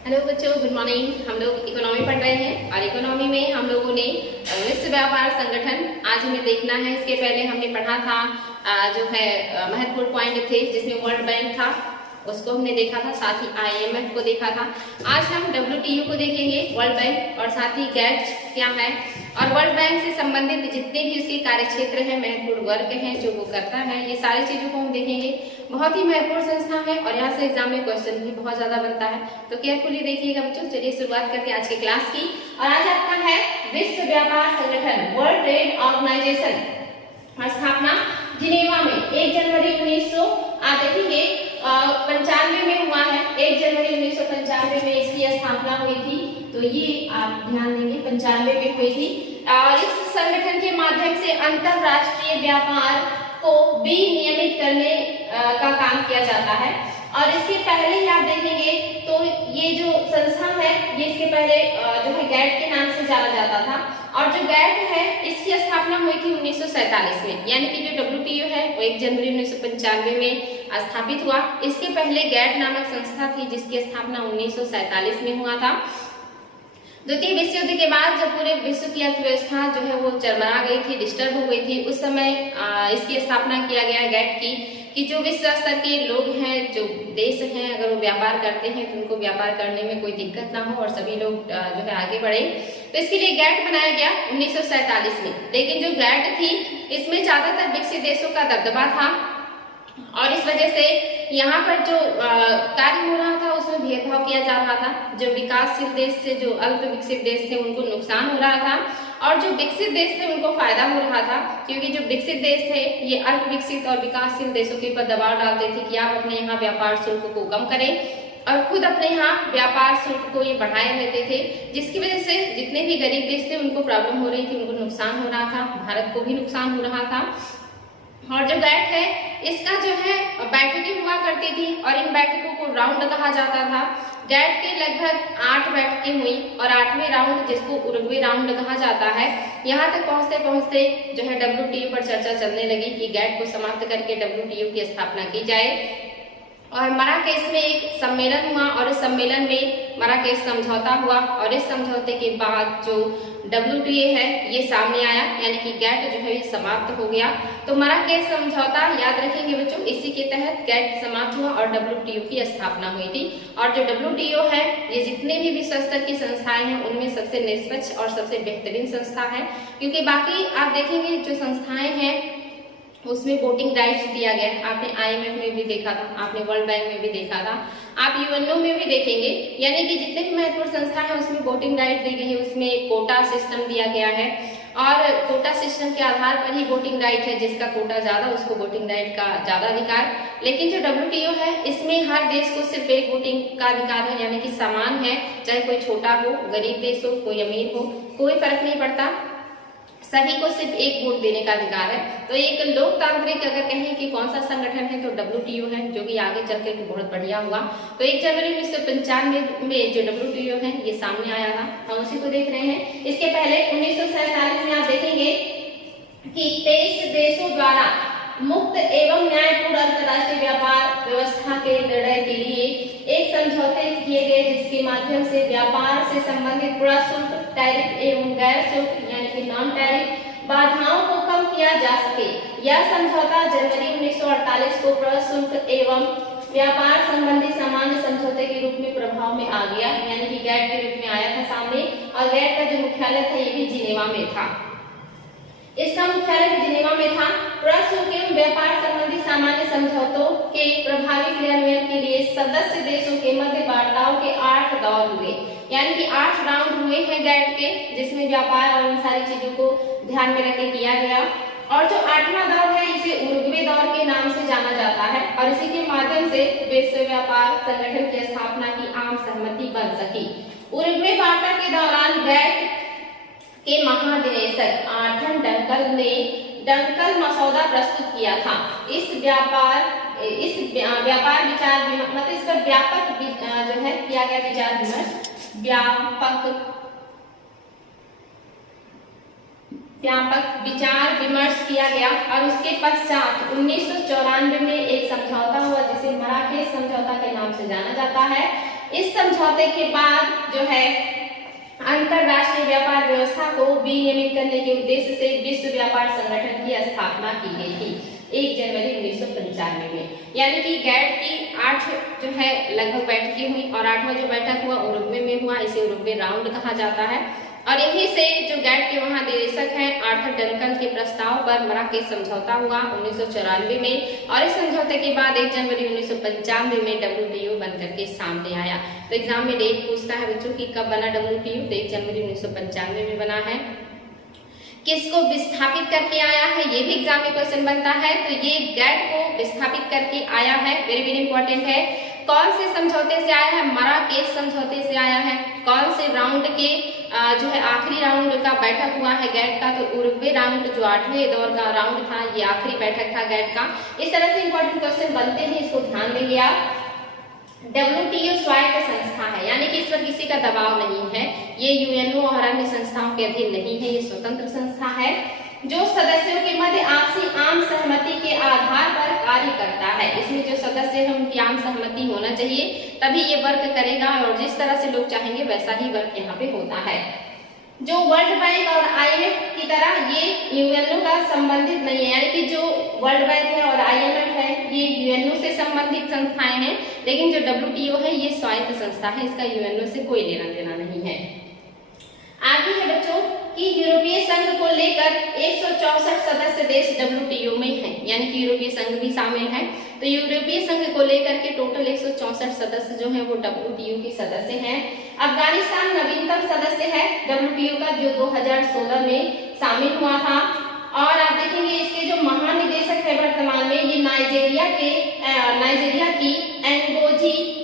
Hello बच्चों, good morning. हम लोग इकोनॉमी पढ़ रहे हैं और इकोनॉमी में हम लोगों ने विश्व व्यापार संगठन आज हमें देखना है। इसके पहले हमने पढ़ा था जो है महत्वपूर्ण पॉइंट थे जिसमें वर्ल्ड बैंक था, उसको हमने देखा था, साथ ही IMF को देखा था। आज हम WTO को देखेंगे, वर्ल्ड बैंक, और साथ ही गैट क्या है और वर्ल्ड बैंक से संबंधित जितने भी उसके कार्य क्षेत्र हैं, महत्वपूर्ण वर्क हैं जो वो करता है, ये सारी चीजों को हम देखेंगे। बहुत ही महत्वपूर्ण संस्था है और यहाँ से एग्जाम में क्वेश्चन भी बहुत ज्यादा बनता है, तो केयरफुली देखिएगा बच्चों। चलिए शुरुआत करते हैं आज के क्लास की। और आज आपका है विश्व व्यापार संगठन, वर्ल्ड ट्रेड ऑर्गेनाइजेशन, स्थापना जिनेवा में 1 जनवरी 1900 आप देखेंगे 95 में हुआ है। 1 जनवरी 1995 में इसकी स्थापना हुई थी, तो ये आप ध्यान देंगे 95 में हुई थी। और इस संगठन के माध्यम से अंतरराष्ट्रीय व्यापार को विनियमित करने का काम किया जाता है। और इसके पहले ही आप देखेंगे तो ये जो संस्था है ये इसके पहले जो है गैट के नाम से जाना जाता था। और जो गैट है इसकी स्थापना हुई थी 1947 में, यानी कि जो WTO है वो 1 जनवरी 1995 में स्थापित हुआ। इसके पहले गैट नामक संस्था थी जिसकी स्थापना 1947 में हुआ था। द्वितीय विश्व युद्ध के बाद जब पूरे विश्व की अर्थव्यवस्था जो है वो चरमरा गई थी, डिस्टर्ब हो गई थी, उस समय इसकी स्थापना किया गया गैट की, कि जो विश्व स्तर के लोग हैं, जो देश हैं, अगर वो व्यापार करते हैं तो उनको व्यापार करने में कोई दिक्कत ना हो और सभी लोग जो है आगे बढ़े। तो इसके लिए गैट बनाया गया 1947 में। लेकिन जो गैट थी इसमें ज्यादातर विकसित देशों का दबदबा था और इस वजह से यहाँ पर जो कार्य हो रहा था उसमें भेदभाव किया जा रहा था। जो विकासशील देश से जो अल्प विकसित देश थे उनको नुकसान हो रहा था और जो विकसित देश थे उनको फायदा हो रहा था, क्योंकि जो विकसित देश थे ये अल्प विकसित और विकासशील देशों के ऊपर दबाव डालते थे कि आप अपने यहाँ व्यापार शुल्क को कम करें, और खुद अपने यहाँ व्यापार शुल्क को ये बढ़ाए रहते थे, जिसकी वजह से जितने भी गरीब देश थे उनको प्रॉब्लम हो रही थी, उनको नुकसान हो रहा था, भारत को भी नुकसान हो रहा था। और जो गैट है इसका जो है बैठकें हुआ करती थी और इन बैठकों को राउंड कहा जाता था। गैट के लगभग 8 बैठकें हुई और 8वें राउंड, जिसको उरुग्वे राउंड कहा जाता है, यहाँ तक पहुंचते पहुंचते जो है WTO पर चर्चा चलने लगी कि गैट को समाप्त करके WTO की स्थापना की जाए। और मराकेश में एक सम्मेलन हुआ और इस सम्मेलन में मराकेश समझौता हुआ और इस समझौते के बाद जो WTO है ये सामने आया, यानी कि गैट जो है ये समाप्त हो गया। तो मराकेश समझौता याद रखेंगे बच्चों, इसी के तहत गैट समाप्त हुआ और WTO की स्थापना हुई थी। और जो WTO है ये जितने भी विश्व स्तर की संस्थाएं हैं उनमें सबसे निष्पक्ष और सबसे बेहतरीन संस्था है, क्योंकि बाकी आप देखेंगे जो संस्थाएं हैं उसमें वोटिंग राइट्स दिया गया। आपने IMF में भी देखा था, आपने वर्ल्ड बैंक में भी देखा था, आप UNO में भी देखेंगे, यानी कि जितने भी महत्वपूर्ण संस्था है उसमें वोटिंग राइट दी गई है, उसमें एक कोटा सिस्टम दिया गया है और कोटा सिस्टम के आधार पर ही वोटिंग राइट है, जिसका कोटा ज्यादा उसको वोटिंग राइट का ज्यादा अधिकार। लेकिन जो WTO है इसमें हर देश को सिर्फ एक वोटिंग का अधिकार है, यानी कि समान है, चाहे कोई छोटा हो, गरीब देश हो, कोई अमीर हो, कोई फर्क नहीं पड़ता, सभी को सिर्फ एक वोट देने का अधिकार है। तो एक लोकतांत्रिक अगर कहें कि कौन सा संगठन है तो WTO है, जो कि आगे चल के बहुत बढ़िया हुआ। तो 1 जनवरी 1995 में जो WTO है ये सामने आया था, हम उसी को देख रहे हैं। इसके पहले 1947 में आप देखेंगे कि 23 देशों द्वारा मुक्त एवं न्यायपूर्ण अंतर्राष्ट्रीय व्यापार व्यवस्था के निर्णय के लिए एक समझौते किए गए, जिसके माध्यम से व्यापार से संबंधित प्रशुल्क, टैरिफ एवं गैर शुल्क यानी कि नॉन टैरिफ बाधाओं को कम किया जा सके। यह समझौता जनवरी 1948 को प्रशुल्क एवं व्यापार संबंधी सामान्य समझौते के रूप में प्रभाव में आ गया, यानी कि गैट के रूप में आया था सामने। और गैट का जो मुख्यालय था ये भी जिनेवा में था, इसका मुख्यालय जिनेवा में था। प्रशुल्क एवं व्यापार संबंधी सामान्य समझौतों के प्रभावी क्रियान्वयन के लिए सदस्य देशों के मध्य वार्ताओं के 8 दौर हुए, यानी कि 8 राउंड हुए हैं गैट के, जिसमें व्यापार और उन सारी चीजों को ध्यान में रख के किया गया। और जो 8वां दौर है इसे उरुग्वे दौर के नाम से जाना जाता है और इसी के माध्यम से विश्व व्यापार संगठन की स्थापना की आम सहमति बन सकी। उरुग्वे वार्ता के दौरान गैट के महानिदेशक आर्थर डंकल ने डंकल मसौदा प्रस्तुत किया था। इस व्यापार विचार मतलब इस पर व्यापक जो है किया गया विचार विमर्श, व्यापक विचार विमर्श किया गया। और उसके पश्चात 1994 में एक समझौता हुआ जिसे मराकेश समझौता के नाम से जाना जाता है। इस समझौते के बाद जो है अंतरराष्ट्रीय व्यापार व्यवस्था को विनियमित करने के उद्देश्य से विश्व व्यापार संगठन की स्थापना की गई थी 1 जनवरी 1995 में। यानी कि गैट की 8 जो है लगभग बैठकें हुई और 8वां जो बैठक हुआ उरुग्वे में हुआ। इसे उरुग्वे राउंड कहा जाता है और यहीं से जो गैट के वहां निदेशक हैं आर्थर डंकन के प्रस्ताव पर मराकेश समझौता हुआ 1994 में और इस समझौते के बाद 1 जनवरी 1995 में WTO बनकर के सामने आया। तो एग्जाम में डेट पूछता है बच्चों की कब बना WTO, तो 1 जनवरी 1995 में बना है। किसको विस्थापित करके आया है, ये भी एग्जाम में क्वेश्चन बनता है। तो ये गैट को विस्थापित करके आया है, वेरी वेरी इंपॉर्टेंट है। कौन से समझौते से आया है, मराकेश समझौते से आया है। कौन से राउंड के जो है आखिरी राउंड का बैठक हुआ है गैट का, तो उरुग्वे राउंड जो 8वें दौर का राउंड था, ये आखिरी बैठक था गैट का। इस तरह से इंपॉर्टेंट क्वेश्चन बनते हैं, इसको ध्यान देंगे आप। WTO स्वायत्त संस्था है, यानी कि इस पर किसी का दबाव नहीं है। ये UNO और अन्य संस्थाओं के अधीन नहीं है, ये स्वतंत्र संस्था है जो सदस्यों के मध्य आपसी आम सहमति के आधार पर कार्य करता है। इसमें जो सदस्य हैं उनकी आम सहमति होना चाहिए, तभी ये वर्क करेगा और जिस तरह से लोग चाहेंगे वैसा ही वर्क यहाँ पे होता है। जो वर्ल्ड बैंक और IMF की तरह ये UNO का संबंधित नहीं है, यानी कि जो वर्ल्ड बैंक है और IMF है ये UNO से संबंधित संस्थाएं हैं, लेकिन जो WTO है ये स्वायत्त संस्था है, इसका UNO से कोई लेना देना नहीं है। आगे है बच्चों कि यूरोपीय संघ को लेकर 164 सदस्य देश WTO में हैं, यानी कि यूरोपीय संघ भी शामिल है। तो यूरोपीय संघ को लेकर के टोटल 164 सदस्य जो हैं वो WTO के सदस्य हैं। अफगानिस्तान नवीनतम सदस्य है WTO का, जो 2016 में शामिल हुआ था। और आप देखेंगे इसके जो महानिदेशक है वर्तमान में ये नाइजीरिया की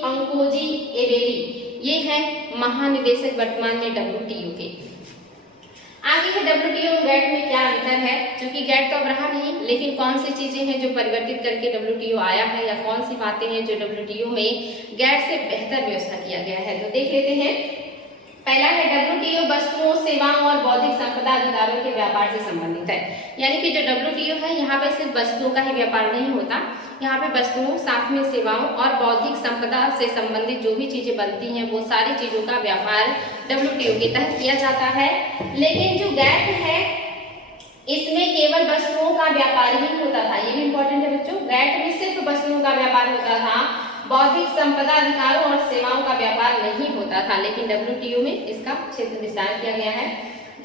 अंकोजी एबेली, ये है महानिदेशक वर्तमान में WTO के। आगे है WTO और गैट में क्या अंतर है, क्योंकि गैट तो अब रहा नहीं, लेकिन कौन सी चीजें हैं जो परिवर्तित करके WTO आया है या कौन सी बातें हैं जो WTO में गैट से बेहतर व्यवस्था किया गया है, तो देख लेते हैं। पहला है WTO वस्तुओं, सेवाओं और बौद्धिक संपदा अधिकारों के व्यापार से संबंधित है। यानी कि जो WTO है यहाँ पे सिर्फ वस्तुओं का ही व्यापार नहीं होता, यहाँ पे वस्तुओं साथ में सेवाओं और बौद्धिक संपदा से संबंधित जो भी चीजें बनती हैं वो सारी चीजों का व्यापार WTO के तहत किया जाता है। लेकिन जो गैट है इसमें केवल वस्तुओं का व्यापार ही होता था, ये भी इंपॉर्टेंट है बच्चों। गैट में सिर्फ वस्तुओं का व्यापार होता था, बौद्धिक संपदा अधिकारों और सेवाओं का व्यापार नहीं होता था, लेकिन WTO में इसका क्षेत्र विस्तार किया गया है।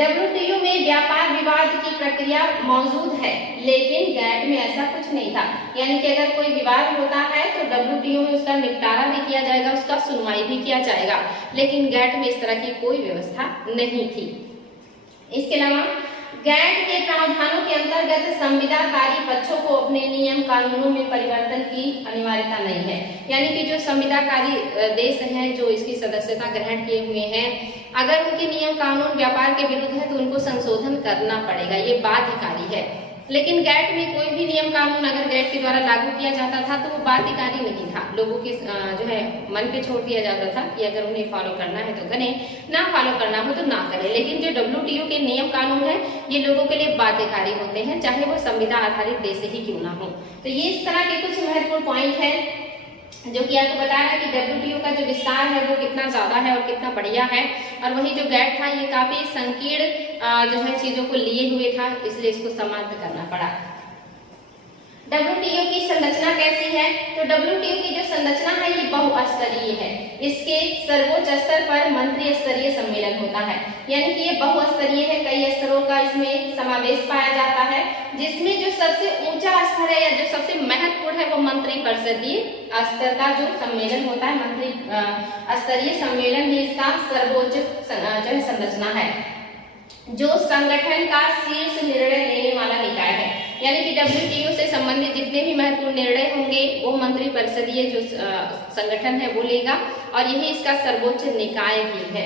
WTO में व्यापार विवाद की प्रक्रिया मौजूद है, लेकिन गैट में ऐसा कुछ नहीं था। यानी कि अगर कोई विवाद होता है तो WTO में उसका निपटारा भी किया जाएगा, उसका सुनवाई भी किया जाएगा, लेकिन गैट में इस तरह की कोई व्यवस्था नहीं थी। इसके अलावा गैट के प्रावधानों के अंतर्गत संविदाकारी पक्षों को अपने नियम कानूनों में परिवर्तन की अनिवार्यता नहीं है। यानी कि जो संविदाकारी देश हैं जो इसकी सदस्यता ग्रहण किए हुए हैं, अगर उनके नियम कानून व्यापार के विरुद्ध है तो उनको संशोधन करना पड़ेगा, ये बाध्यकारी है। लेकिन गैट में कोई भी नियम कानून अगर गैट के द्वारा लागू किया जाता था तो वो बाध्यकारी नहीं था, लोगों के जो है मन पे छोड़ दिया जाता था कि अगर उन्हें फॉलो करना है तो करें, ना फॉलो करना हो तो ना करें। लेकिन जो WTO के नियम कानून है ये लोगों के लिए बाध्यकारी होते हैं, चाहे वो संविदा आधारित देश ही क्यों ना हो। तो ये इस तरह के कुछ महत्वपूर्ण पॉइंट है जो कि आपको बताया कि WTO का जो विस्तार है वो कितना ज्यादा है और कितना बढ़िया है। और वही जो गैट था ये काफी संकीर्ण जो है चीजों को लिए हुए था, इसलिए इसको समाप्त करना पड़ा। WTO की संरचना कैसी है, तो WTO की जो संरचना है ये बहुस्तरीय है। इसके सर्वोच्च स्तर पर मंत्री स्तरीय सम्मेलन होता है, यानी कि ये बहुस्तरीय है, कई स्तरों का इसमें समावेश पाया जाता है, जिसमें जो सबसे ऊंचा स्तर है या जो सबसे महत्वपूर्ण है वो मंत्री परिषदीय स्तर का जो सम्मेलन होता है, मंत्री स्तरीय सम्मेलन ही इसका सर्वोच्च जो संरचना है, जो संगठन का शीर्ष निर्णय लेने वाला निकाय है। यानी कि WTO से संबंधित जितने भी महत्वपूर्ण निर्णय होंगे वो मंत्री परिषदीय जो संगठन है वो लेगा, और यही इसका सर्वोच्च निकाय भी है।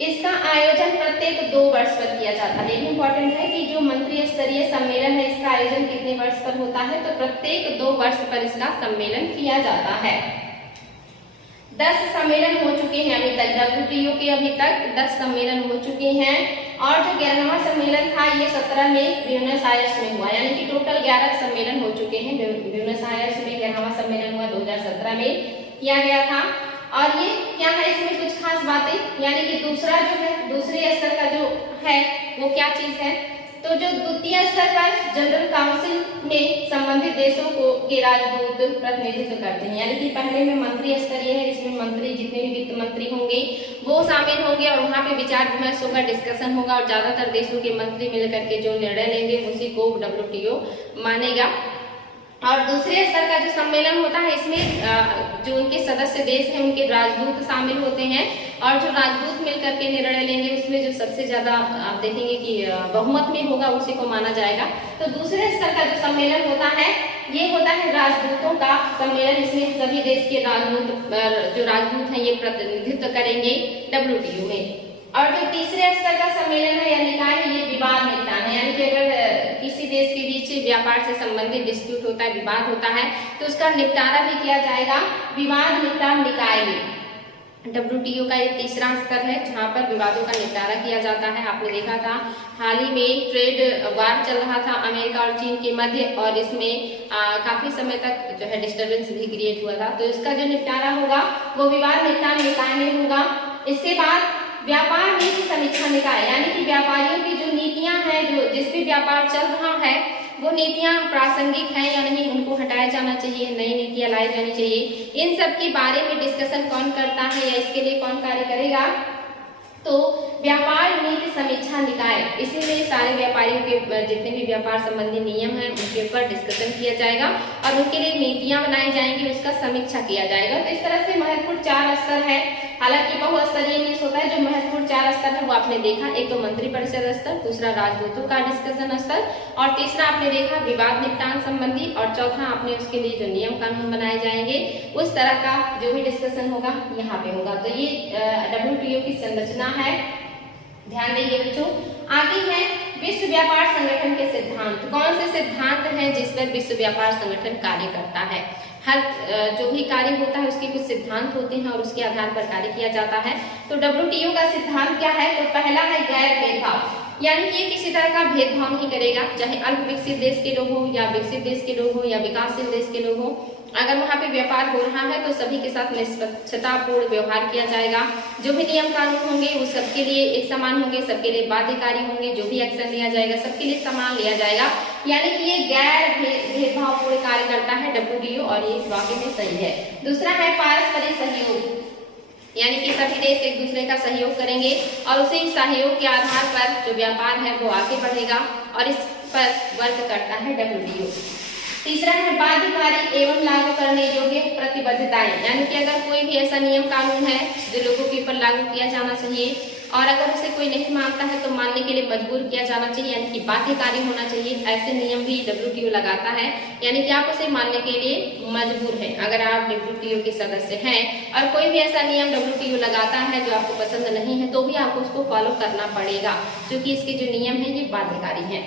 इसका आयोजन प्रत्येक 2 वर्ष पर किया जाता है। ये इंपॉर्टेंट है कि जो मंत्री स्तरीय सम्मेलन है इसका आयोजन कितने वर्ष पर होता है, तो प्रत्येक 2 वर्ष पर इसका सम्मेलन किया जाता है। 10 सम्मेलन हो चुके हैं अभी तक, WTO के अभी तक 10 सम्मेलन हो चुके हैं, और जो 11वां सम्मेलन था ये 17 में ब्यूनस आयर्स में हुआ, यानी कि टोटल 11 सम्मेलन हो चुके हैं। ब्यूनस आयर्स में 11वां सम्मेलन हुआ 2017 में किया गया था। और ये क्या है, इसमें कुछ खास बातें, यानी कि दूसरा जो है, दूसरे स्तर का जो है वो क्या चीज है, तो जो द्वितीय स्तर पर जनरल काउंसिल में संबंधित देशों को के राजदूत प्रतिनिधित्व करते हैं। यानी कि पहले में मंत्री स्तर ये है, इसमें मंत्री जितने भी वित्त मंत्री होंगे वो शामिल होंगे और वहाँ पे विचार विमर्श होगा, डिस्कशन होगा और ज्यादातर देशों के मंत्री मिलकर के जो निर्णय लेंगे उसी को WTO मानेगा। और दूसरे स्तर का जो सम्मेलन होता है, इसमें जो उनके सदस्य देश हैं उनके राजदूत शामिल होते हैं और जो राजदूत मिलकर के निर्णय लेंगे उसमें जो सबसे ज्यादा आप देखेंगे कि बहुमत में होगा उसी को माना जाएगा। तो दूसरे स्तर का जो सम्मेलन होता है ये होता है राजदूतों का सम्मेलन। इसमें सभी देश के राजदूत जो राजदूत हैं ये प्रतिनिधित्व करेंगे WTO में। और जो तीसरे स्तर का सम्मेलन है या निकाय है, ये विवाद निपटान है। यानी कि अगर किसी देश के बीच व्यापार से संबंधित डिस्प्यूट होता है, विवाद होता है, तो उसका निपटारा भी किया जाएगा विवाद निपटान निकाय में। WTO का एक तीसरा स्तर है जहाँ पर विवादों का निपटारा किया जाता है। आपने देखा था हाल ही में ट्रेड वार चल रहा था अमेरिका और चीन के मध्य और इसमें काफी समय तक जो है डिस्टर्बेंस भी क्रिएट हुआ था। तो इसका जो निपटारा होगा वो विवाद निपटान निकाय में होगा। इसके बाद व्यापार नीति समीक्षा निकाय, यानी कि व्यापारियों की जो नीतियां हैं, जो जिस भी व्यापार चल रहा है वो नीतियां प्रासंगिक हैं या नहीं, उनको हटाया जाना चाहिए, नई नीतियां लाई जानी चाहिए, इन सब के बारे में डिस्कशन कौन करता है या इसके लिए कौन कार्य करेगा, तो व्यापार नीति समीक्षा निकाय। इसीलिए सारे व्यापारियों के जितने भी व्यापार संबंधी नियम हैं उनके ऊपर डिस्कशन किया जाएगा और उनके लिए नीतियां बनाई जाएंगी, उसका समीक्षा किया जाएगा। तो इस तरह से महत्वपूर्ण 4 स्तर है। हालांकि बहुस्तरीय मीन्स होता है, जो महत्वपूर्ण 4 स्तर है वो आपने देखा, एक तो मंत्रिपरिषद स्तर, दूसरा राजदूतों का डिस्कशन स्तर और तीसरा आपने देखा विवाद निपटान संबंधी और चौथा आपने उसके लिए जो नियम कानून बनाए जाएंगे उस तरह का जो भी डिस्कशन होगा यहाँ पे होगा। तो ये WTO की संरचना है, ध्यान देंगे बच्चों। आगे है विश्व व्यापार संगठन के सिद्धांत। कौन से सिद्धांत हैं जिस पर विश्व व्यापार संगठन कार्य करता है? हर जो भी कार्य होता है उसके कुछ सिद्धांत होते हैं और उसके आधार पर कार्य किया जाता है। तो WTO का सिद्धांत क्या है? तो पहला है गैर भेदभाव, यानी कि ये किसी तरह का भेदभाव नहीं करेगा, चाहे अल्प विकसित देश के लोग हो या विकसित देश के लोग हो या विकासशील देश के लोग हो। अगर वहाँ पे व्यापार हो रहा है तो सभी के साथ निष्पक्षतापूर्ण व्यवहार किया जाएगा। जो भी नियम कानून होंगे वो सबके लिए एक समान होंगे, सबके लिए बाध्यकारी होंगे। जो भी एक्शन लिया जाएगा सबके लिए समान लिया जाएगा। यानी कि ये गैर भेदभावपूर्ण कार्य करता है WTO और ये वाकई में सही है। दूसरा है पारस्परिक सहयोग, यानी कि सभी देश एक दूसरे का सहयोग करेंगे और उसी सहयोग के आधार पर जो व्यापार है वो आगे बढ़ेगा और इस पर वर्क करता है WTO। तीसरा है बाध्यकारी एवं लागू करने योग्य प्रतिबद्धताएं, यानी कि अगर कोई भी ऐसा नियम कानून है जो लोगों के ऊपर लागू किया जाना चाहिए और अगर उसे कोई नहीं मानता है तो मानने के लिए मजबूर किया जाना चाहिए, यानी कि बाध्यकारी होना चाहिए। ऐसे नियम भी WTO लगाता है, यानी कि आप उसे मानने के लिए मजबूर हैं। अगर आप WTO के सदस्य हैं और कोई भी ऐसा नियम WTO लगाता है जो आपको पसंद नहीं है तो भी आपको उसको फॉलो करना पड़ेगा, क्योंकि इसके जो नियम है ये बाध्यकारी है।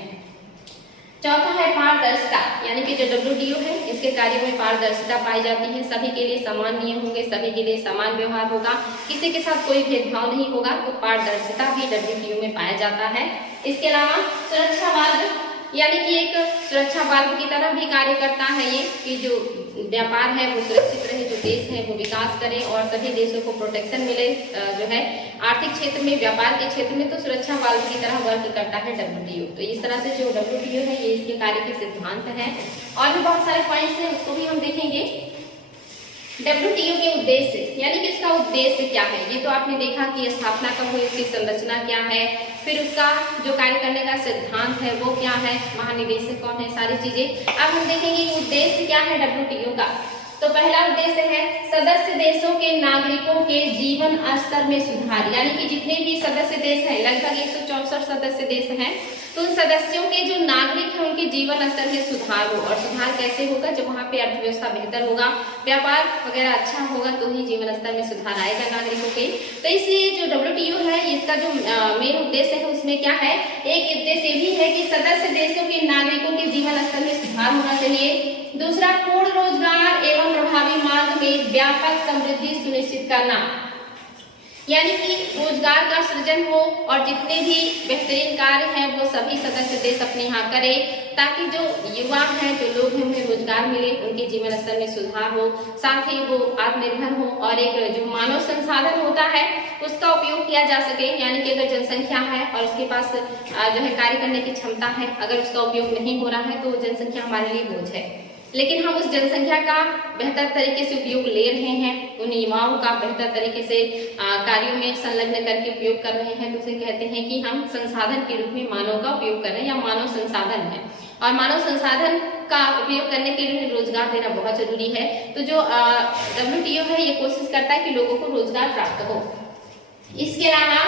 चौथा है पारदर्शिता, यानी कि जो WTO है इसके कार्यों में पारदर्शिता पाई जाती है। सभी के लिए समान नियम होंगे, सभी के लिए समान व्यवहार होगा, किसी के साथ कोई भेदभाव नहीं होगा। तो पारदर्शिता भी WTO में पाया जाता है। इसके अलावा सुरक्षा वाल्व, यानी कि एक सुरक्षा वाल्व की तरह भी कार्य करता है ये, कि जो व्यापार है वो सुरक्षित रहे, जो देश है वो विकास करे और सभी देशों को प्रोटेक्शन मिले। जो है आर्थिक क्षेत्र में, व्यापार के क्षेत्र में तो सुरक्षा वाल्व की तरह वर्क करता है WTO। तो इस तरह से जो WTO है ये इसके कार्य के सिद्धांत है। और भी बहुत सारे पॉइंट्स हैं, उसको भी हम देखेंगे। WTO के उद्देश्य, यानी कि इसका उद्देश्य क्या है, ये तो आपने देखा कि स्थापना कब हुई, इसकी संरचना क्या है, फिर उसका जो कार्य करने का सिद्धांत है वो क्या है, महानिदेशक कौन है, सारी चीजें अब हम देखेंगे। उद्देश्य क्या है WTO का? तो पहला उद्देश्य है सदस्य देशों के नागरिकों के जीवन स्तर में सुधार, यानी कि जितने भी सदस्य देश हैं, लगभग 164 सदस्य देश हैं, तो उन सदस्यों के जो नागरिक हैं उनके जीवन स्तर में सुधार हो। और सुधार कैसे होगा? जब वहाँ पे अर्थव्यवस्था बेहतर होगा, व्यापार वगैरह अच्छा होगा तो ही जीवन स्तर में सुधार आएगा नागरिकों के। तो इसलिए जो WTO है इसका जो मेन उद्देश्य है उसमें क्या है, एक उद्देश्य भी है कि सदस्य देशों के नागरिकों के जीवन स्तर में सुधार होना चाहिए। दूसरा, पूर्ण रोजगार एवं प्रभावी मार्ग में व्यापक समृद्धि सुनिश्चित करना, यानी कि रोजगार का सृजन हो और जितने भी बेहतरीन कार्य हैं वो सभी सदस्य देश अपने यहाँ करें, ताकि जो युवा हैं, जो लोग हैं, उन्हें रोजगार मिले, उनके जीवन स्तर में सुधार हो, साथ ही वो आत्मनिर्भर हो और एक जो मानव संसाधन होता है उसका उपयोग किया जा सके। यानी कि अगर जनसंख्या है और उसके पास जो है कार्य करने की क्षमता है, अगर उसका उपयोग नहीं हो रहा है तो जनसंख्या हमारे लिए बोझ है, लेकिन हम उस जनसंख्या का बेहतर तरीके से उपयोग ले रहे हैं, उन युवाओं का बेहतर तरीके से कार्यों में संलग्न करके उपयोग कर रहे हैं, तो उसे कहते हैं कि हम संसाधन के रूप में मानव का उपयोग कर रहे हैं या मानव संसाधन है। और मानव संसाधन का उपयोग करने के लिए रोजगार देना बहुत जरूरी है। तो जो WTO है ये कोशिश करता है कि लोगों को रोजगार प्राप्त हो। इसके अलावा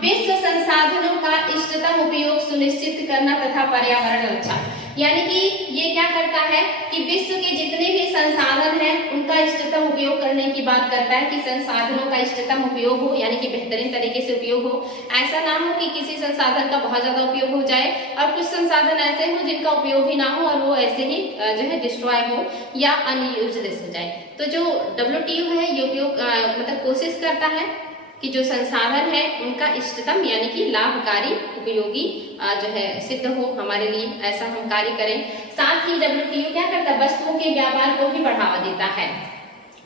विश्व संसाधनों का इष्टतम उपयोग सुनिश्चित करना तथा पर्यावरण रक्षा, यानी कि ये क्या करता है कि विश्व के जितने भी संसाधन हैं उनका इष्टतम उपयोग करने की बात करता है, कि संसाधनों का इष्टतम उपयोग हो, यानी कि बेहतरीन तरीके से उपयोग हो। ऐसा ना हो कि किसी संसाधन का बहुत ज्यादा उपयोग हो जाए और कुछ संसाधन ऐसे हो जिनका उपयोग ही ना हो और वो ऐसे ही जो है डिस्ट्रॉय हो या अनयूजलेस हो जाए। तो जो WTO है ये उपयोग मतलब कोशिश करता है कि जो संसाधन है उनका इष्टतम यानी कि लाभकारी उपयोगी जो है सिद्ध हो हमारे लिए, ऐसा हम कार्य करें। साथ ही WTO क्या करता है, वस्तुओं के व्यापार को भी बढ़ावा देता है,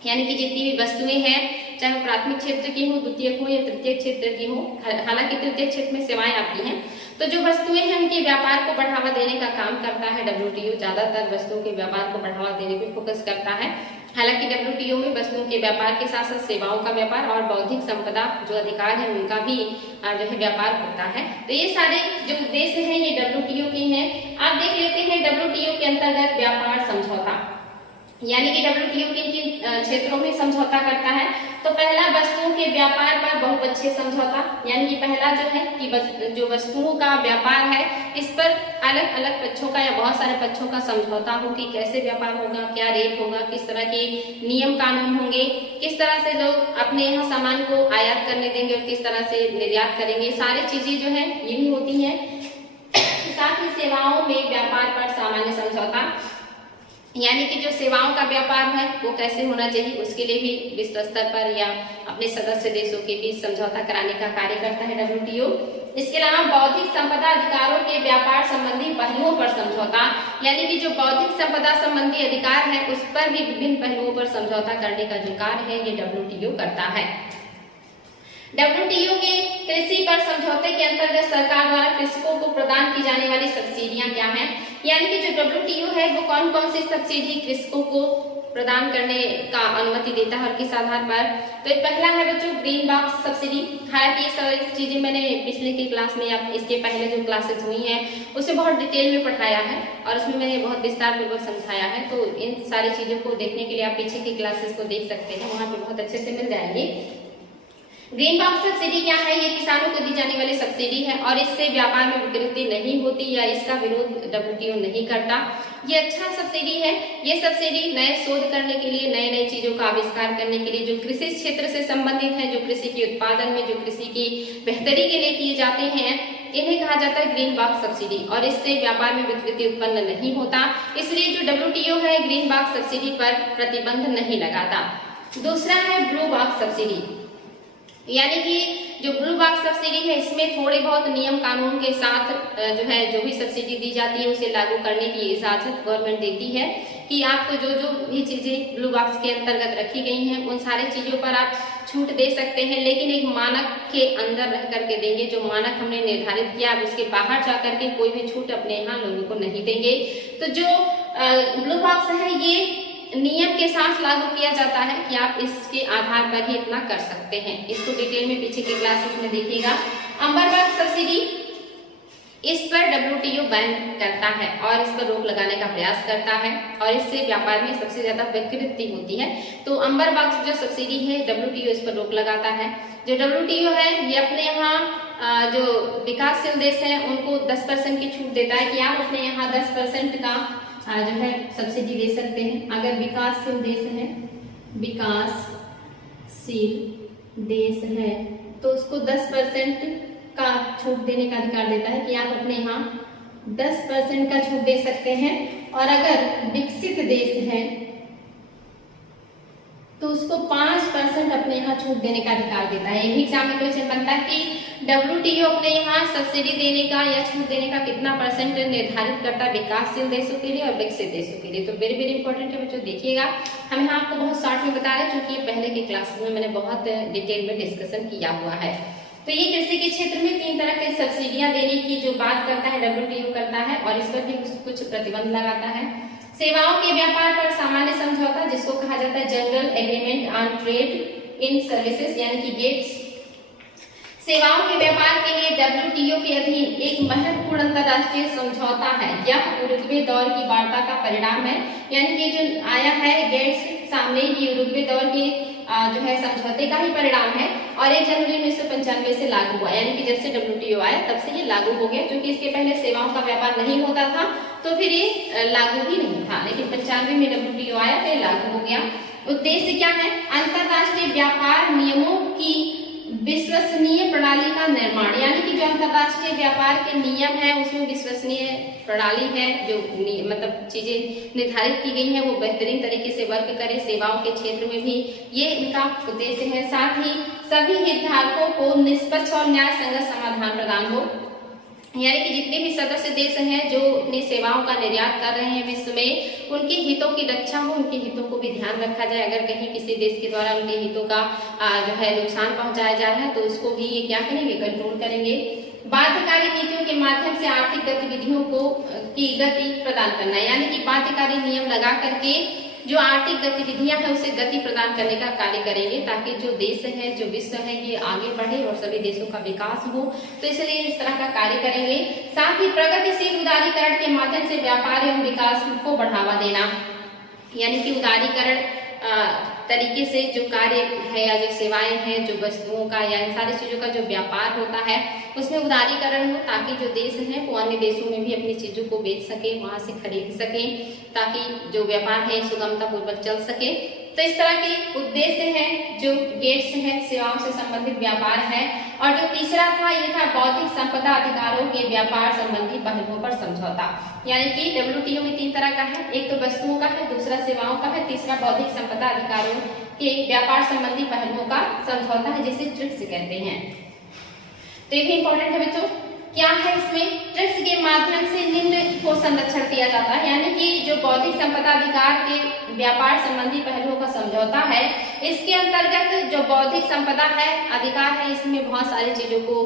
यानी कि जितनी भी वस्तुएं हैं, चाहे वो प्राथमिक क्षेत्र की हो, द्वितीयक हो या तृतीय क्षेत्र की हो, हालांकि तृतीय क्षेत्र में सेवाएं आती हैं, तो जो वस्तुएं हैं उनके व्यापार को बढ़ावा देने का काम करता है WTO। ज्यादातर वस्तुओं के व्यापार को बढ़ावा देने पर फोकस करता है। हालांकि WTO में वस्तुओं के व्यापार के साथ साथ सेवाओं का व्यापार और बौद्धिक संपदा जो अधिकार है उनका भी जो है व्यापार होता है। तो ये सारे जो उद्देश्य हैं ये WTO के हैं। आप देख लेते हैं WTO के अंतर्गत व्यापार समझौता, यानी कि WTO किन क्षेत्रों में समझौता करता है। तो पहला वस्तुओं के व्यापार पर बहुपक्षीय समझौता, यानी कि पहला जो है कि जो वस्तुओं का व्यापार है इस पर अलग अलग पक्षों का या बहुत सारे पक्षों का समझौता हो कि कैसे व्यापार होगा, क्या रेट होगा, किस तरह के नियम कानून होंगे, किस तरह से लोग अपने यहाँ सामान को आयात करने देंगे और किस तरह से निर्यात करेंगे, सारी चीजें जो है ये भी होती हैं। साथ ही सेवाओं में व्यापार पर सामान्य समझौता, यानी कि जो सेवाओं का व्यापार है वो कैसे होना चाहिए उसके लिए भी विश्व स्तर पर या अपने सदस्य देशों के बीच समझौता कराने का कार्य करता है WTO। इसके अलावा बौद्धिक संपदा अधिकारों के व्यापार संबंधी पहलुओं पर समझौता, यानी कि जो बौद्धिक संपदा संबंधी अधिकार है उस पर भी विभिन्न पहलुओं पर समझौता करने का जो कार्य है ये WTO करता है। WTO के कृषि पर समझौते के अंतर्गत सरकार द्वारा कृषकों को प्रदान की जाने वाली सब्सिडियां क्या हैं, यानी कि जो WTO है वो कौन कौन सी सब्सिडी कृषकों को प्रदान करने का अनुमति देता है और किस आधार पर। तो पहला है बच्चों ग्रीन बॉक्स सब्सिडी। हालांकि ये सारी चीजें मैंने पिछले की क्लास में या इसके पहले जो क्लासेस हुई हैं उसे बहुत डिटेल में पढ़ाया है और उसमें मैंने बहुत विस्तार पूर्वक समझाया है। तो इन सारी चीजों को देखने के लिए आप पीछे की क्लासेस को देख सकते हैं, वहां पे बहुत अच्छे से मिल जाएंगे। ग्रीन बॉक्स सब्सिडी क्या है, ये किसानों को दी जाने वाली सब्सिडी है और इससे व्यापार में विकृति नहीं होती या इसका विरोध WTO नहीं करता। ये अच्छा सब्सिडी है। ये सब्सिडी नए शोध करने के लिए, नई नई चीजों का आविष्कार करने के लिए, जो कृषि क्षेत्र से संबंधित है, जो कृषि के उत्पादन में, जो कृषि की बेहतरी के लिए किए जाते हैं, इन्हें कहा जाता है ग्रीन बॉक्स सब्सिडी और इससे व्यापार में विकृति उत्पन्न नहीं होता। इसलिए जो WTO है ग्रीन बॉक्स सब्सिडी पर प्रतिबंध नहीं लगाता। दूसरा है ब्लू बॉक्स सब्सिडी, यानी कि जो ब्लू बॉक्स सब्सिडी है इसमें थोड़े बहुत नियम कानून के साथ जो है जो भी सब्सिडी दी जाती है उसे लागू करने की इजाजत गवर्नमेंट देती है कि आपको जो जो भी चीजें ब्लू बॉक्स के अंतर्गत रखी गई हैं उन सारी चीजों पर आप छूट दे सकते हैं, लेकिन एक मानक के अंदर रह करके देंगे। जो मानक हमने निर्धारित किया आप उसके बाहर जा करके कोई भी छूट अपने यहाँ लोगों को नहीं देंगे। तो जो ब्लू बॉक्स है ये नियम के साथ लागू किया जाता है कि आप इसके आधार पर ही इतना कर सकते हैं। इसको डिटेल में पीछे के क्लासेस में देखिएगा। अंबर बॉक्स सब्सिडी, इस पर WTO बैन करता है और इस पर रोक लगाने का प्रयास करता है और इससे व्यापार में सबसे ज्यादा विकृति होती है। तो अंबर बॉक्स जो सब्सिडी है WTO इस पर रोक लगाता है। जो WTO है ये अपने यहाँ जो विकासशील देश हैं उनको 10% की छूट देता है कि आप अपने यहाँ 10% का जो है सब्सिडी दे सकते हैं। अगर विकासशील देश है, विकासशील देश है तो उसको 10% का छूट देने का अधिकार देता है कि आप अपने यहाँ 10% का छूट दे सकते हैं। और अगर विकसित देश है तो उसको 5% अपने यहाँ तरह छूट देने का अधिकार देता है। ये भी एग्जाम में क्वेश्चन बनता है कि WTO अपने यहाँ सब्सिडी देने का या छूट देने का कितना परसेंट निर्धारित करता है विकासशील देशों के लिए और विकसित देशों के लिए। तो वेरी वेरी इंपॉर्टेंट है बच्चों, देखिएगा। हम यहाँ आपको बहुत शॉर्ट में बता रहे हैं क्योंकि पहले की क्लास में मैंने बहुत डिटेल में डिस्कशन किया हुआ है। तो ये कृषि के क्षेत्र में 3 तरह के सब्सिडियां देने की जो बात करता है WTO करता है और इस पर भी कुछ प्रतिबंध लगाता है। सेवाओं के व्यापार पर सामान्य समझौता जिसको कहा जाता है general agreement on trade in services यानी कि गेट्स। सेवाओं के व्यापार के लिए WTO के अधीन एक महत्वपूर्ण अंतर्राष्ट्रीय समझौता है। यह उरुग्वे दौर की वार्ता का परिणाम है, यानी कि जो आया है गेट्स सामने ये उरुग्वे दौर के जो है समझौते का ही परिणाम है और 1 जनवरी 1995 से लागू हुआ, यानी कि जब से WTO आया तब से ये लागू हो गया। क्योंकि इसके पहले सेवाओं का व्यापार नहीं होता था तो फिर ये लागू ही नहीं था, लेकिन 95 में WTO आया तो ये लागू हो गया। उद्देश्य क्या है? अंतरराष्ट्रीय व्यापार नियमों की विश्वसनीय प्रणाली का निर्माण, यानी कि जो अंतरराष्ट्रीय व्यापार के नियम है उसमें विश्वसनीय प्रणाली है, जो मतलब चीजें निर्धारित की गई हैं वो बेहतरीन तरीके से वर्क करे। सेवाओं के क्षेत्र में भी ये इनका उद्देश्य है। साथ ही सभी हितधारकों को निष्पक्ष और न्याय संगत समाधान प्रदान हो, यानी कि जितने भी सदस्य देश हैं जो अपनी सेवाओं का निर्यात कर रहे हैं विश्व में, उनके हितों की रक्षा हो, उनके हितों को भी ध्यान रखा जाए। अगर कहीं किसी देश के द्वारा उनके हितों का जो है नुकसान पहुंचाया जा रहा है तो उसको भी ये क्या करेंगे? कंट्रोल करेंगे। बाध्यकारी नीतियों के माध्यम से आर्थिक गतिविधियों को की गति प्रदान करना, यानी कि बाध्यकारी नियम लगा करके जो आर्थिक गतिविधियां हैं उसे गति प्रदान करने का कार्य करेंगे ताकि जो देश है, जो विश्व है, ये आगे बढ़े और सभी देशों का विकास हो। तो इसलिए इस तरह का कार्य करेंगे। साथ ही प्रगतिशील उदारीकरण के माध्यम से व्यापार एवं विकास को बढ़ावा देना, यानी कि उदारीकरण तरीके से जो कार्य है या जो सेवाएं हैं, जो वस्तुओं का या इन सारी चीजों का जो व्यापार होता है उसमें उदारीकरण हो ताकि जो देश है वो अन्य देशों में भी अपनी चीजों को बेच सके, वहां से खरीद सके, ताकि जो व्यापार है सुगमता पूर्वक चल सके। तो इस तरह के उद्देश्य हैं जो गेट्स है, सेवाओं से संबंधित व्यापार है। और जो तीसरा था ये था बौद्धिक संपदा अधिकारों के व्यापार संबंधी पहलुओं पर समझौता, यानी कि WTO में 3 तरह का है, एक तो वस्तुओं का है, दूसरा सेवाओं का है, तीसरा बौद्धिक संपदा अधिकारों के व्यापार संबंधी पहलुओं का समझौता है जिसे ट्रिप्स कहते हैं। तो ये भी इंपॉर्टेंट है बच्चों। क्या है इसमें? ट्रिप्स के माध्यम से निम्न को संरक्षण दिया जाता है, यानी कि जो बौद्धिक संपदा अधिकार के व्यापार संबंधी पहलुओं का समझौता है, इसके अंतर्गत जो बौद्धिक संपदा है अधिकार है इसमें बहुत सारी चीजों को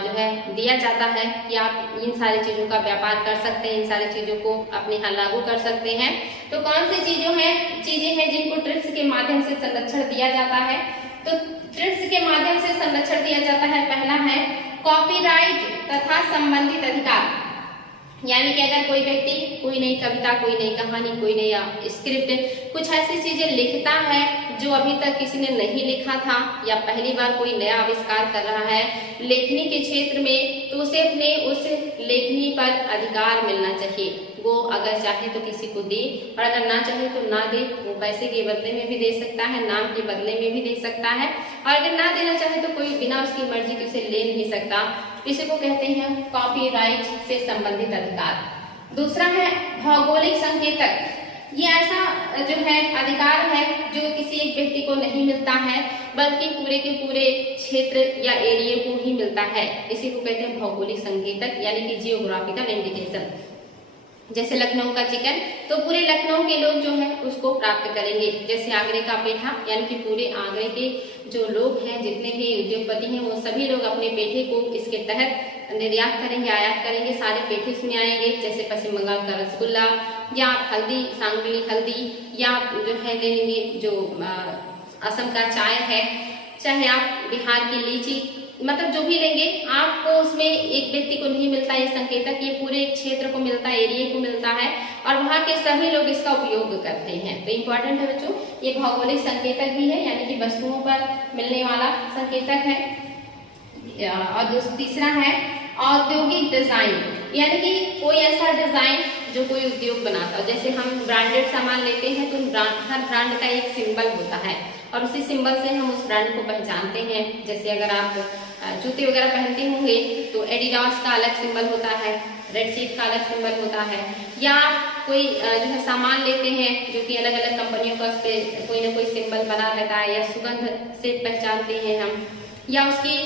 जो है दिया जाता है कि आप इन सारी चीजों का व्यापार कर सकते हैं, इन सारी चीजों को अपने यहाँ लागू कर सकते हैं। तो कौन सी चीजें हैं जिनको ट्रिप्स के माध्यम से संरक्षण दिया जाता है? तो ट्रिप्स के माध्यम से संरक्षण दिया जाता है, पहला है कॉपीराइट तथा संबंधित अधिकार, यानी कि अगर कोई व्यक्ति कोई नई कविता, कोई नई कहानी, कोई नया स्क्रिप्ट, कुछ ऐसी चीजें लिखता है जो अभी तक किसी ने नहीं लिखा था या पहली बार कोई नया आविष्कार कर रहा है लेखनी के क्षेत्र में, तो उसे अपने उस लेखनी पर अधिकार मिलना चाहिए। वो अगर चाहे तो किसी को दे और अगर ना चाहे तो ना दे। वो पैसे के बदले में भी दे सकता है, नाम के बदले में भी दे सकता है, और अगर ना देना चाहे तो कोई बिना उसकी मर्जी के उसे ले नहीं सकता। इसी को कहते हैं कॉपीराइट से संबंधित अधिकार। दूसरा है भौगोलिक संकेतक। ये ऐसा जो है अधिकार है जो किसी एक व्यक्ति को नहीं मिलता है बल्कि पूरे के पूरे क्षेत्र या एरिया को ही मिलता है। इसी को कहते हैं भौगोलिक संकेतक, यानी कि जियोग्राफिकल इंडिकेशन। जैसे लखनऊ का चिकन, तो पूरे लखनऊ के लोग जो है उसको प्राप्त करेंगे। जैसे आगरे का पेठा, यानी कि पूरे आगरे के जो लोग हैं, जितने भी उद्योगपति हैं, वो सभी लोग अपने पेठे को इसके तहत निर्यात करेंगे, आयात करेंगे, सारे पेठे इसमें आएंगे। जैसे पश्चिम बंगाल का रसगुल्ला, या हल्दी, सांगली हल्दी, या जो है ले लेंगे जो असम का चाय है, चाहे आप बिहार की लीची, मतलब जो भी लेंगे आपको उसमें एक व्यक्ति को नहीं मिलता ये संकेतक, ये पूरे क्षेत्र को मिलता है, एरिया को मिलता है, और वहाँ के सभी लोग इसका उपयोग करते हैं। तो इम्पोर्टेंट है बच्चों, ये भौगोलिक संकेतक भी है, यानी कि वस्तुओं पर मिलने वाला संकेतक है। और तीसरा है औद्योगिक डिजाइन, यानी कि कोई ऐसा डिजाइन जो कोई उद्योग बनाता हो। जैसे हम ब्रांडेड सामान लेते हैं तो हर ब्रांड का एक सिंबल होता है और उसी सिंबल से हम उस ब्रांड को पहचानते हैं। जैसे अगर आप जूते वगैरह पहनते होंगे तो एडिडास का अलग सिंबल होता है, रेड चीफ का अलग सिंबल होता है, या कोई जो है सामान लेते हैं जो कि अलग अलग कंपनियों का उस पर कोई ना कोई सिंबल बना रहता है, या सुगंध से पहचानते हैं हम, या उसकी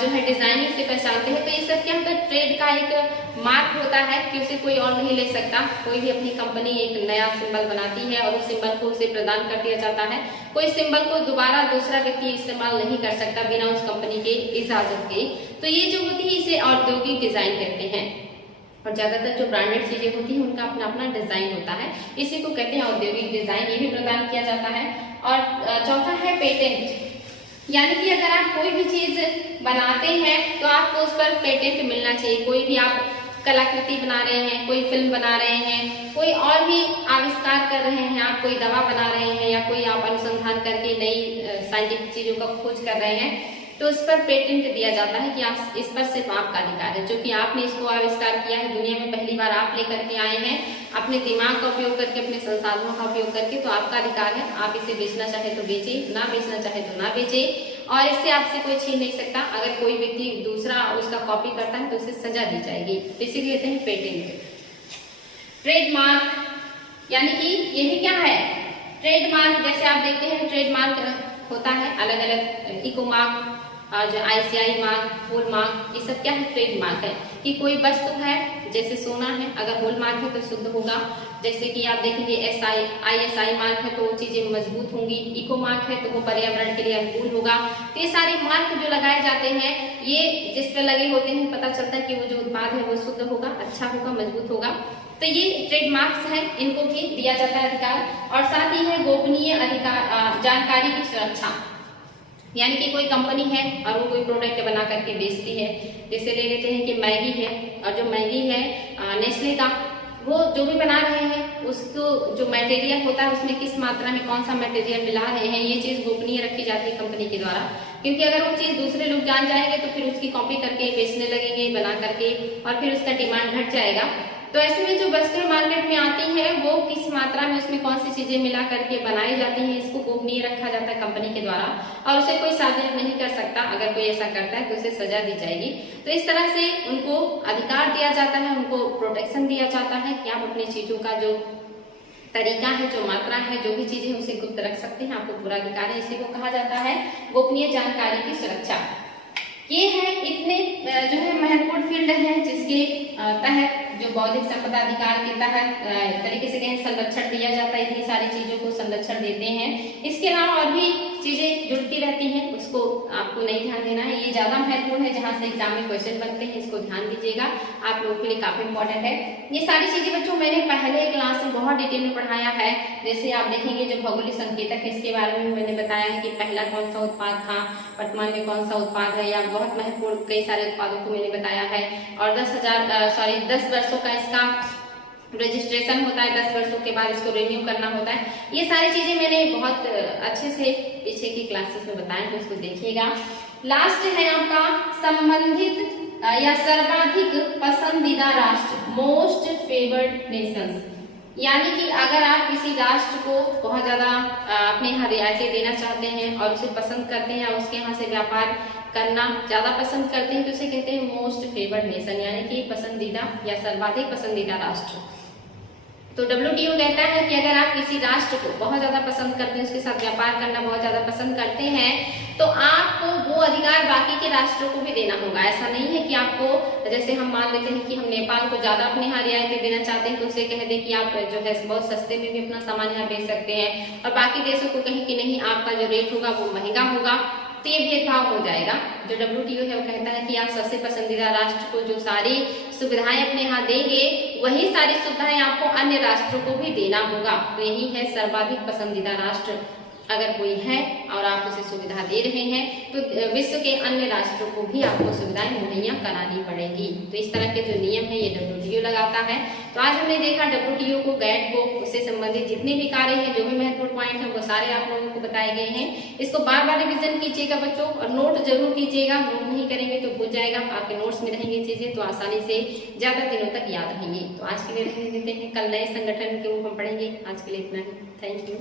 जो है डिजाइनिंग से पहचानते हैं। तो ये सब क्या होता है, ट्रेड का एक मार्क होता है कि उसे कोई और नहीं ले सकता। कोई भी अपनी कंपनी एक नया सिंबल बनाती है और उस सिंबल को उसे प्रदान कर दिया जाता है। कोई सिंबल को दोबारा दूसरा व्यक्ति इस्तेमाल नहीं कर सकता बिना उस कंपनी के इजाजत के। तो ये जो होती है इसे औद्योगिक डिजाइन कहते हैं। और ज्यादातर जो ब्रांडेड चीजें होती हैं उनका अपना अपना डिजाइन होता है, इसी को कहते हैं औद्योगिक डिजाइन। ये भी प्रदान किया जाता है। और चौथा है पेटेंट, यानी कि अगर आप कोई भी चीज बनाते हैं तो आपको उस पर पेटेंट मिलना चाहिए। कोई भी आप कलाकृति बना रहे हैं, कोई फिल्म बना रहे हैं, कोई और भी आविष्कार कर रहे हैं, आप कोई दवा बना रहे हैं, या कोई आप अनुसंधान करके नई साइंटिफिक चीजों का खोज कर रहे हैं, तो उस पर पेटेंट दिया जाता है कि आप इस पर सिर्फ आपका अधिकार है, जो कि आपने इसको आविष्कार किया है, दुनिया में पहली बार आप लेकर के आए हैं, अपने दिमाग का उपयोग करके, अपने संसाधनों का उपयोग करके, तो आपका अधिकार है। आप इसे बेचना चाहे तो बेचे, ना बेचना चाहे तो ना बेचे, और इससे आपसे कोई छीन नहीं सकता। अगर कोई व्यक्ति दूसरा उसका कॉपी करता है तो उसे सजा दी जाएगी। इसीलिए कहते हैं पेटेंट। ट्रेडमार्क, यानी कि ये भी क्या है, ट्रेडमार्क जैसे आप देखते हैं ट्रेडमार्क होता है अलग अलग, इको मार्क और जो ICI मार्क, होल मार्क, ये सब क्या है, ट्रेडमार्क है कि कोई वस्तु है, जैसे सोना है, अगर होल मार्क है तो शुद्ध होगा। जैसे कि आप देखेंगे ISI मार्क है तो वो चीजें मजबूत होंगी, इको मार्क है तो वो पर्यावरण के लिए अनुकूल होगा। तो ये सारे मार्क जो लगाए जाते हैं, ये जिस पे लगे होते हैं पता चलता है कि वो जो उत्पाद है वो शुद्ध होगा, अच्छा होगा, मजबूत होगा। तो ये ट्रेडमार्क्स हैं, इनको भी दिया जाता है अधिकार। और साथ ही है गोपनीय अधिकार, जानकारी की सुरक्षा, यानी कि कोई कंपनी है और वो कोई प्रोडक्ट बना करके बेचती है। जैसे ले लेते हैं कि मैगी है, और जो मैगी है नेस्ले का, वो जो भी बना रहे हैं उसको जो मटेरियल होता है उसमें किस मात्रा में कौन सा मटेरियल मिला रहे हैं, ये चीज गोपनीय रखी जाती है कंपनी के द्वारा। क्योंकि अगर वो चीज दूसरे लोग जान जाएंगे तो फिर उसकी कॉपी करके बेचने लगेंगे बना करके, और फिर उसका डिमांड घट जाएगा। तो ऐसे में जो वस्तुएं मार्केट में आती है वो किस मात्रा में उसमें कौन सी चीजें मिला करके बनाई जाती हैं, इसको गोपनीय रखा जाता है कंपनी के द्वारा, और उसे कोई साबित नहीं कर सकता। अगर कोई ऐसा करता है तो उसे सजा दी जाएगी। तो इस तरह से उनको अधिकार दिया जाता है, उनको प्रोटेक्शन दिया जाता है कि आप अपनी चीजों का जो तरीका है, जो मात्रा है, जो भी चीजें उसे गुप्त रख सकते हैं, आपको पूरा अधिकार है। इसी को कहा जाता है गोपनीय जानकारी की सुरक्षा। ये है इतने जो है महत्वपूर्ण फील्ड है जिसके तहत जो बौद्धिक संपदा अधिकार के तहत तरीके से कहें संरक्षण दिया जाता है। इतनी सारी चीजों को संरक्षण देते हैं। इसके अलावा और भी चीजें जुड़ती रहती हैं, उसको आपको नहीं ध्यान देना है। ये ज्यादा महत्वपूर्ण है, जहां से एग्जाम में क्वेश्चन बनते हैं, इसको ध्यान दीजिएगा, आप लोगों के लिए काफी इंपॉर्टेंट है। ये सारी चीजें बच्चों मैंने पहले क्लास में बहुत डिटेल में पढ़ाया है। जैसे आप देखेंगे जो भौगोलिक संकेतक है, इसके बारे में मैंने बताया है कि पहला कौन सा उत्पाद था, वर्तमान में कौन सा उत्पाद है, या बहुत महत्वपूर्ण कई सारे उत्पादों को मैंने बताया है। और 10 वर्षों का इसका रजिस्ट्रेशन होता है, 10 वर्षों के बाद इसको रिन्यू करना होता है। ये सारी चीजें मैंने बहुत अच्छे से पीछे की क्लासेस में बताया है, उसको देखिएगा। लास्ट है आपका संबंधित या सर्वाधिक पसंदीदा राष्ट्र, मोस्ट फेवर्ड नेशंस, यानी कि अगर आप किसी राष्ट्र को बहुत ज्यादा अपने यहाँ रियायतें देना चाहते हैं और उसे पसंद करते हैं, उसके यहाँ से व्यापार करना ज्यादा पसंद करते हैं, तो उसे कहते हैं मोस्ट फेवर्ड नेशन, यानी कि पसंदीदा या सर्वाधिक पसंदीदा राष्ट्र। तो WTO कहता है कि अगर आप किसी राष्ट्र को बहुत ज्यादा पसंद करते हैं, उसके साथ व्यापार करना बहुत ज्यादा पसंद करते हैं, तो आपको वो अधिकार बाकी के राष्ट्रों को भी देना होगा। ऐसा नहीं है कि आपको, जैसे हम मान लेते हैं कि हम नेपाल को ज्यादा अपने यहाँ रियायतें देना चाहते हैं, तो उसे कह दें कि आप जो है बहुत सस्ते में भी अपना सामान यहाँ बेच सकते हैं, और बाकी देशों को कहें कि नहीं, आपका जो रेट होगा वो महंगा होगा, तो ये भेदभाव हो जाएगा। जो WTO है वो कहता है कि आप सबसे पसंदीदा राष्ट्र को जो सारी सुविधाएं अपने यहाँ देंगे, वही सारी सुविधाएं आपको अन्य राष्ट्रों को भी देना होगा। तो यही है सर्वाधिक पसंदीदा राष्ट्र। अगर कोई है और आप उसे सुविधा दे रहे हैं, तो विश्व के अन्य राष्ट्रों को भी आपको सुविधाएं मुहैया करानी पड़ेगी। तो इस तरह के जो नियम है ये WTO लगाता है। तो आज हमने देखा WTO को, GATT को, उससे संबंधित जितने भी कार्य हैं, जो भी महत्वपूर्ण पॉइंट है, वो सारे आप लोगों को बताए गए हैं। इसको बार बार रिविजन कीजिएगा बच्चों, और नोट जरूर कीजिएगा। नोट नहीं करेंगे तो भूल जाएगा, आपके नोट्स में रहेंगी चीजें, तो आसानी से ज्यादा दिनों तक याद रहेंगी। तो आज के लिए रहने देते हैं, कल नए संगठन के रूप में पढ़ेंगे। आज के लिए इतना ही, थैंक यू।